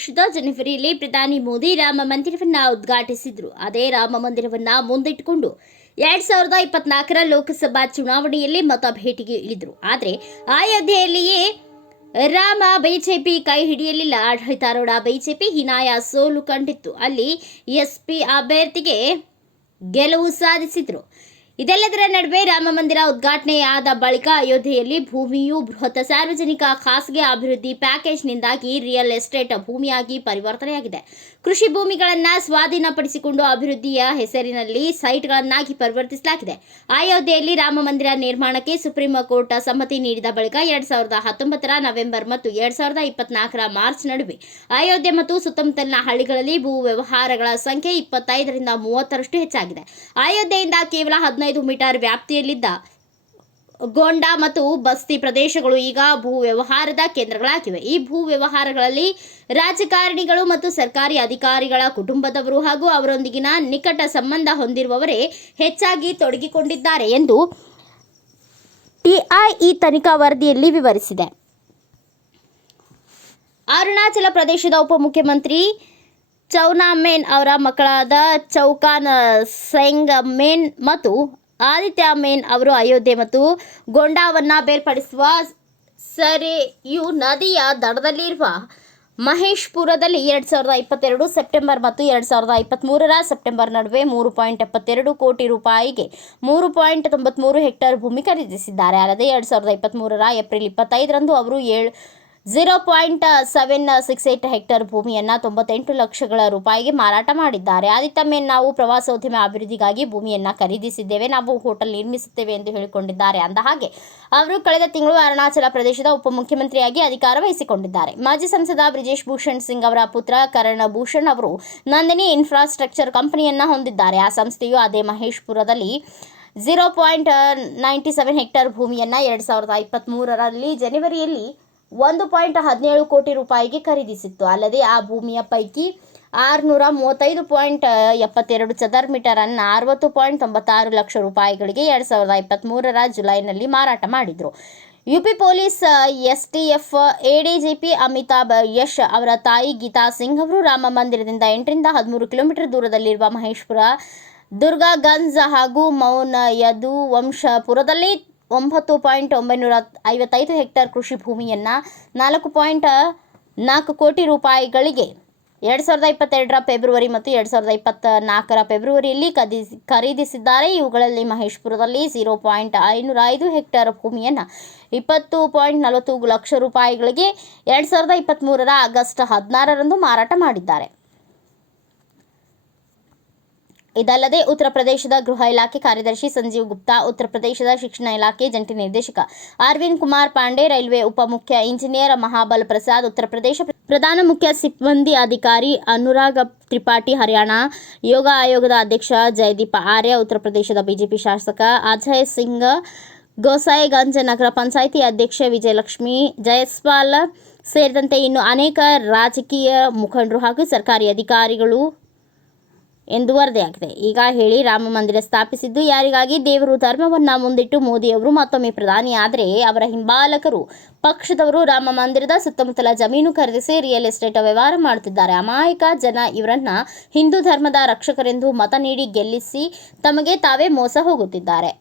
ವರ್ಷದ ಜನವರಿಯಲ್ಲಿ ಪ್ರಧಾನಿ ಮೋದಿ ರಾಮ ಮಂದಿರವನ್ನ ಉದ್ಘಾಟಿಸಿದ್ರು. ಅದೇ ರಾಮ ಮಂದಿರವನ್ನ ಮುಂದಿಟ್ಟುಕೊಂಡು ಎರಡ್ ಸಾವಿರದ ಇಪ್ಪತ್ನಾಲ್ಕರ ಲೋಕಸಭಾ ಚುನಾವಣೆಯಲ್ಲಿ ಮತ ಭೇಟಿಗೆ ಇಳಿದ್ರು. ಆದರೆ ಅಯೋಧ್ಯೆಯಲ್ಲಿಯೇ ರಾಮ ಬಿಜೆಪಿ ಕೈ ಹಿಡಿಯಲಿಲ್ಲ. ಆಡಳಿತಾರೂಢ ಬಿಜೆಪಿ ಹಿನಾಯ ಸೋಲು ಕಂಡಿತ್ತು. ಅಲ್ಲಿ ಎಸ್ಪಿ ಅಭ್ಯರ್ಥಿಗೆ ಗೆಲುವು ಸಾಧಿಸಿದ್ರು. ಇದೆಲ್ಲದರ ನಡುವೆ ರಾಮ ಮಂದಿರ ಉದ್ಘಾಟನೆಯಾದ ಬಳಿಕ ಅಯೋಧ್ಯೆಯಲ್ಲಿ ಭೂಮಿಯು ಬೃಹತ್ ಸಾರ್ವಜನಿಕ ಖಾಸಗಿ ಅಭಿವೃದ್ಧಿ ಪ್ಯಾಕೇಜ್ನಿಂದಾಗಿ ರಿಯಲ್ ಎಸ್ಟೇಟ್ ಭೂಮಿಯಾಗಿ ಪರಿವರ್ತನೆಯಾಗಿದೆ. ಕೃಷಿ ಭೂಮಿಗಳನ್ನು ಸ್ವಾಧೀನಪಡಿಸಿಕೊಂಡು ಅಭಿವೃದ್ಧಿಯ ಹೆಸರಿನಲ್ಲಿ ಸೈಟ್ಗಳನ್ನಾಗಿ ಪರಿವರ್ತಿಸಲಾಗಿದೆ. ಅಯೋಧ್ಯೆಯಲ್ಲಿ ರಾಮ ಮಂದಿರ ನಿರ್ಮಾಣಕ್ಕೆ ಸುಪ್ರೀಂ ಕೋರ್ಟ್ ಸಮ್ಮತಿ ನೀಡಿದ ಬಳಿಕ ಎರಡ್ ಸಾವಿರದ ಹತ್ತೊಂಬತ್ತರ ನವೆಂಬರ್ ಮತ್ತು ಎರಡ್ ಸಾವಿರದ ಇಪ್ಪತ್ನಾಲ್ಕರ ಮಾರ್ಚ್ ನಡುವೆ ಅಯೋಧ್ಯೆ ಮತ್ತು ಸುತ್ತಮುತ್ತಲಿನ ಹಳ್ಳಿಗಳಲ್ಲಿ ಭೂ ವ್ಯವಹಾರಗಳ ಸಂಖ್ಯೆ ಇಪ್ಪತ್ತೈದರಿಂದ ಮೂವತ್ತರಷ್ಟು ಹೆಚ್ಚಾಗಿದೆ. ಅಯೋಧ್ಯೆಯಿಂದ ಕೇವಲ ಹದಿನೈದು ಮೀಟರ್ ವ್ಯಾಪ್ತಿಯಲ್ಲಿದ್ದ ಗೋಂಡಾ ಮತ್ತು ಬಸ್ತಿ ಪ್ರದೇಶಗಳು ಈಗ ಭೂ ವ್ಯವಹಾರದ ಕೇಂದ್ರಗಳಾಗಿವೆ. ಈ ಭೂ ವ್ಯವಹಾರಗಳಲ್ಲಿ ರಾಜಕಾರಣಿಗಳು ಮತ್ತು ಸರ್ಕಾರಿ ಅಧಿಕಾರಿಗಳ ಕುಟುಂಬದವರು ಹಾಗೂ ಅವರೊಂದಿಗಿನ ನಿಕಟ ಸಂಬಂಧ ಹೊಂದಿರುವವರೇ ಹೆಚ್ಚಾಗಿ ತೊಡಗಿಕೊಂಡಿದ್ದಾರೆ ಎಂದು ಟಿಐಇ ತನಿಖಾ ವರದಿಯಲ್ಲಿ ವಿವರಿಸಿದೆ. ಅರುಣಾಚಲ ಪ್ರದೇಶದ ಉಪಮುಖ್ಯಮಂತ್ರಿ ಚೌನಾ ಮೇನ್ ಅವರ ಮಕ್ಕಳಾದ ಚೌಕಾನ್ ಸೆಂಗ್ ಮೇನ್ ಮತ್ತು ಆದಿತ್ಯ ಮೇನ್ ಅವರು ಅಯೋಧ್ಯೆ ಮತ್ತು ಗೊಂಡಾವನ್ನ ಬೇರ್ಪಡಿಸುವ ಸರಿ ಯು ನದಿಯ ದಡದಲ್ಲಿರುವ ಮಹೇಶ್ಪುರದಲ್ಲಿ ಎರಡು ಸಾವಿರದ ಇಪ್ಪತ್ತೆರಡು ಸೆಪ್ಟೆಂಬರ್ ಮತ್ತು ಎರಡು ಸಾವಿರದ ಇಪ್ಪತ್ತ್ಮೂರರ ಸೆಪ್ಟೆಂಬರ್ ನಡುವೆ ಮೂರು ಪಾಯಿಂಟ್ ಎಪ್ಪತ್ತೆರಡು ಕೋಟಿ ರೂಪಾಯಿಗೆ ಮೂರು ಪಾಯಿಂಟ್ ತೊಂಬತ್ತ್ಮೂರು ಹೆಕ್ಟೇರ್ ಭೂಮಿ ಖರೀದಿಸಿದ್ದಾರೆ. ಅಲ್ಲದೆ ಎರಡು ಸಾವಿರದ ಇಪ್ಪತ್ತ್ಮೂರರ ಏಪ್ರಿಲ್ ಇಪ್ಪತ್ತೈದರಂದು ಅವರು ಏಳು zero point seven six eight hectare ಭೂಮಿಯನ್ನು ತೊಂಬತ್ತೆಂಟು ಲಕ್ಷಗಳ ರೂಪಾಯಿಗೆ ಮಾರಾಟ ಮಾಡಿದ್ದಾರೆ. ಆದಿತ್ಯ ಮೇನ್ ನಾವು ಪ್ರವಾಸೋದ್ಯಮ ಅಭಿವೃದ್ಧಿಗಾಗಿ ಭೂಮಿಯನ್ನು ಖರೀದಿಸಿದ್ದೇವೆ. ನಾವು ಹೋಟೆಲ್ ನಿರ್ಮಿಸುತ್ತೇವೆ ಎಂದು ಹೇಳಿಕೊಂಡಿದ್ದಾರೆ. ಅಂದ ಹಾಗೆ ಅವರು ಕಳೆದ ತಿಂಗಳು ಅರುಣಾಚಲ ಪ್ರದೇಶದ ಉಪಮುಖ್ಯಮಂತ್ರಿಯಾಗಿ ಅಧಿಕಾರ ವಹಿಸಿಕೊಂಡಿದ್ದಾರೆ. ಮಾಜಿ ಸಂಸದ ಬ್ರಿಜೇಶ್ ಭೂಷಣ್ ಸಿಂಗ್ ಅವರ ಪುತ್ರ ಕರಣ್ ಭೂಷಣ್ ಅವರು ನಂದಿನಿ ಇನ್ಫ್ರಾಸ್ಟ್ರಕ್ಚರ್ ಕಂಪನಿಯನ್ನು ಹೊಂದಿದ್ದಾರೆ. ಆ ಸಂಸ್ಥೆಯು ಅದೇ ಮಹೇಶ್ಪುರದಲ್ಲಿ zero point ninety seven hectare ಭೂಮಿಯನ್ನು ಎರಡು ಸಾವಿರದ ಇಪ್ಪತ್ತ್ಮೂರರಲ್ಲಿ ಜನವರಿಯಲ್ಲಿ ಒಂದು ಪಾಯಿಂಟ್ ಹದಿನೇಳು ಕೋಟಿ ರೂಪಾಯಿಗೆ ಖರೀದಿಸಿತ್ತು. ಅಲ್ಲದೆ ಆ ಭೂಮಿಯ ಪೈಕಿ ಆರುನೂರ ಮೂವತ್ತೈದು ಪಾಯಿಂಟ್ ಎಪ್ಪತ್ತೆರಡು ಚದರ್ ಮೀಟರನ್ನು ಅರವತ್ತು ಪಾಯಿಂಟ್ ತೊಂಬತ್ತಾರು ಲಕ್ಷ ರೂಪಾಯಿಗಳಿಗೆ ಎರಡು ಸಾವಿರದ ಇಪ್ಪತ್ತ್ಮೂರರ ಜುಲೈನಲ್ಲಿ ಮಾರಾಟ ಮಾಡಿದರು. U P police S T F ADGP Amitabh Yash ಅವರ ತಾಯಿ ಗೀತಾ ಸಿಂಗ್ ಅವರು ರಾಮ ಮಂದಿರದಿಂದ ಎಂಟರಿಂದ ಹದಿಮೂರು ಕಿಲೋಮೀಟರ್ ದೂರದಲ್ಲಿರುವ ಮಹೇಶ್ಪುರ ದುರ್ಗಾಗಂಜ್ ಹಾಗೂ ಮೌನ ಯದು ವಂಶಪುರದಲ್ಲಿ ಒಂಬತ್ತು ಪಾಯಿಂಟ್ ಒಂಬೈನೂರ ಐವತ್ತೈದು ಹೆಕ್ಟೇರ್ ಕೃಷಿ ಭೂಮಿಯನ್ನು ನಾಲ್ಕು ಪಾಯಿಂಟ್ ನಾಲ್ಕು ಕೋಟಿ ರೂಪಾಯಿಗಳಿಗೆ ಎರಡು ಸಾವಿರದ ಇಪ್ಪತ್ತೆರಡರ ಫೆಬ್ರವರಿ ಮತ್ತು ಎರಡು ಸಾವಿರದ ಇಪ್ಪತ್ತ ನಾಲ್ಕರ ಫೆಬ್ರವರಿಯಲ್ಲಿ ಖರೀದಿ ಖರೀದಿಸಿದ್ದಾರೆ. ಇವುಗಳಲ್ಲಿ ಮಹೇಶ್ಪುರದಲ್ಲಿ ಝೀರೋ ಪಾಯಿಂಟ್ ಐನೂರ ಐದು ಹೆಕ್ಟೇರ್ ಭೂಮಿಯನ್ನು ಇಪ್ಪತ್ತು ಪಾಯಿಂಟ್ ನಲವತ್ತು ಲಕ್ಷ ರೂಪಾಯಿಗಳಿಗೆ ಎರಡು ಸಾವಿರದ ಇಪ್ಪತ್ತ್ಮೂರರ ಆಗಸ್ಟ್ ಹದಿನಾರರಂದು ಮಾರಾಟ ಮಾಡಿದ್ದಾರೆ. ಇದಲ್ಲದೆ ಉತ್ತರ ಪ್ರದೇಶದ ಗೃಹ ಇಲಾಖೆ ಕಾರ್ಯದರ್ಶಿ ಸಂಜೀವ್ ಗುಪ್ತಾ, ಉತ್ತರ ಪ್ರದೇಶದ ಶಿಕ್ಷಣ ಇಲಾಖೆ ಜಂಟಿ ನಿರ್ದೇಶಕ ಅರವಿಂದ್ ಕುಮಾರ್ ಪಾಂಡೆ, ರೈಲ್ವೆ ಉಪಮುಖ್ಯ ಇಂಜಿನಿಯರ್ ಮಹಾಬಲ್ ಪ್ರಸಾದ್, ಉತ್ತರ ಪ್ರದೇಶ ಪ್ರಧಾನ ಮುಖ್ಯ ಸಿಬ್ಬಂದಿ ಅಧಿಕಾರಿ ಅನುರಾಗ ತ್ರಿಪಾಠಿ ಹರಿಯಾಣ, ಯೋಗ ಆಯೋಗದ ಅಧ್ಯಕ್ಷ ಜಯದೀಪ ಆರ್ಯ, ಉತ್ತರ ಪ್ರದೇಶದ ಬಿಜೆಪಿ ಶಾಸಕ ಅಜಯ್ ಸಿಂಗ್, ಗೋಸಾಯಿಗಂಜ್ ನಗರ ಪಂಚಾಯಿತಿ ಅಧ್ಯಕ್ಷ ವಿಜಯಲಕ್ಷ್ಮಿ, ಜಯಸ್ವಾಲ್ ಸೇರಿದಂತೆ ಇನ್ನು ಅನೇಕ ರಾಜಕೀಯ ಮುಖಂಡರು ಹಾಗೂ ಸರ್ಕಾರಿ ಅಧಿಕಾರಿಗಳು ಎಂದು ವರದಿಯಾಗಿದೆ ಈಗ ಹೇಳಿ, ರಾಮ ಮಂದಿರ ಸ್ಥಾಪಿಸಿದ್ದು ಯಾರಿಗಾಗಿ? ದೇವರು ಧರ್ಮವನ್ನ ಮುಂದಿಟ್ಟು ಮೋದಿಯವರು ಮತ್ತೊಮ್ಮೆ ಪ್ರಧಾನಿ ಆದರೆ ಅವರ ಹಿಂಬಾಲಕರು. ಪಕ್ಷದವರು ರಾಮ ಮಂದಿರದ ಸುತ್ತಮುತ್ತಲ ಜಮೀನು ಖರೀದಿಸಿ ರಿಯಲ್ ಎಸ್ಟೇಟ್ ವ್ಯವಹಾರ ಮಾಡುತ್ತಿದ್ದಾರೆ. ಅಮಾಯಕ ಜನ ಇವರನ್ನ ಹಿಂದೂ ಧರ್ಮದ ರಕ್ಷಕರೆಂದು ಮತ ನೀಡಿ ಗೆಲ್ಲಿಸಿ ತಮಗೆ ತಾವೇ ಮೋಸ ಹೋಗುತ್ತಿದ್ದಾರೆ.